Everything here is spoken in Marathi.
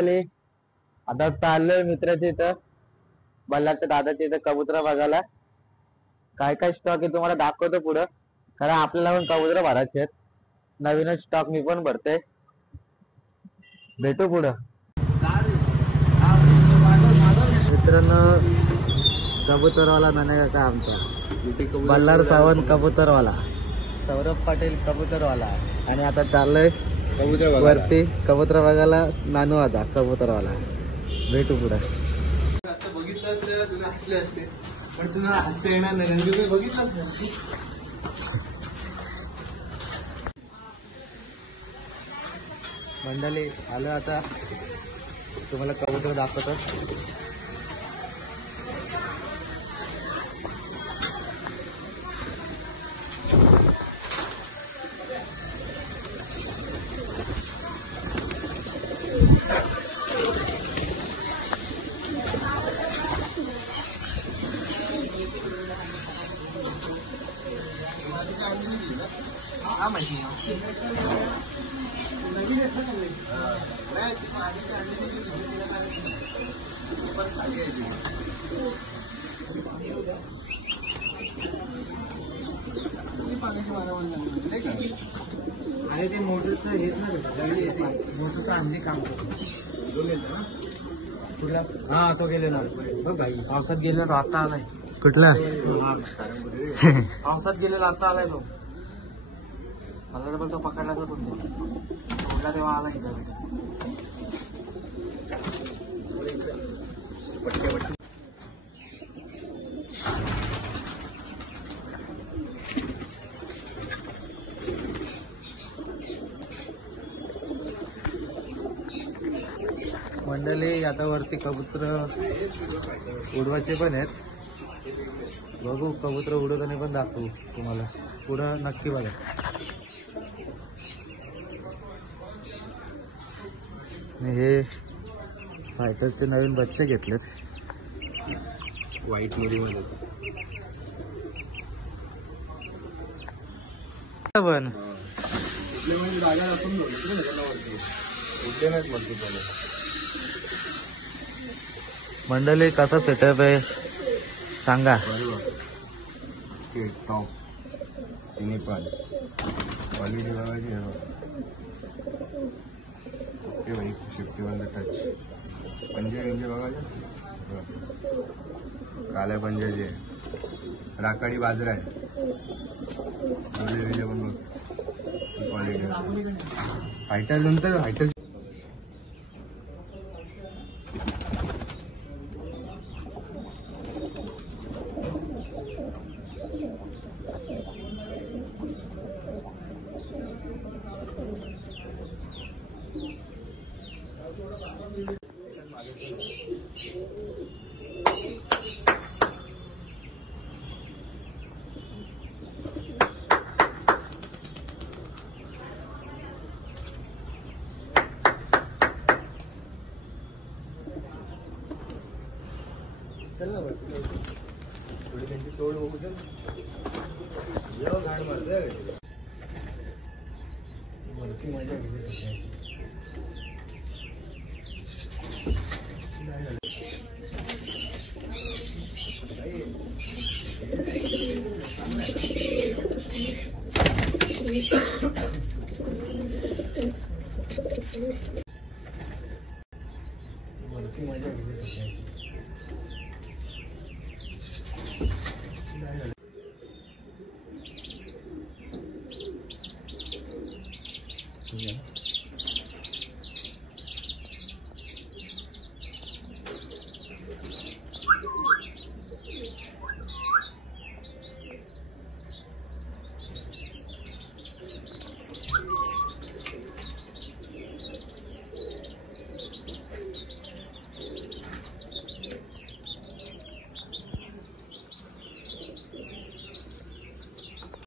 आता चाललोय मित्राच्या इथं, बल्लाच्या दादाच्या इथं कबुतरा बघायला. काय काय स्टॉक आहे तुम्हाला दाखवतो पुढं, कारण आपल्याला पण कबुतरा भरायचे आहेत. नवीनच स्टॉक मी पण भरते. भेटू पुढं. मित्रांनो, कबूतरवाला नाना का आमचा बल्लार सावंत कबूतरवाला, सौरभ पाटील कबूतरवाला, आणि आता चाललोय वरती कबूतर बघायला. नानू आता कबूतरवाला. भेटू पुढे. बघितलं असतं तुला हसले असते, पण तुला हसता येणार नाही. तुम्ही बघितलं मंडळी आलं. आता तुम्हाला कबूतर दाखवतो. अरे ते मोटरचं हेच ना, मोटरचं आणणे काम करतो. हा तो गेलेला बघ भाई, पावसात गेलेला तो आता आलाय. कुठला? पावसात गेलेला आता आलाय तो. मला डबल तो पकडला तर सोडला तेव्हा आला इथं. मंडळी आता वरती कबूतर उडवायचे पण आहेत. बघू कबूतर उडवताना पण दाखवू तुम्हाला. पुढं नक्की बघा. हे फायटरचे नवीन बच्चे घेतलेत व्हाईट मध्ये पण जागा असून मंडळी कसा सेटअप आहे सांगा. टॉप तिन्ही पण क्वालिटी बघायची आहे. ओके भाई, 51 टच. पंजे बघायचे, काल्या पंजाचे, राकाडी बाजरा आहे. पण क्वालिटी फायटर नंतर फायटर. चल ना थोडी त्यांची तोड बघू. चल घाण मारतोय वरती माझ्या वरती माझ्या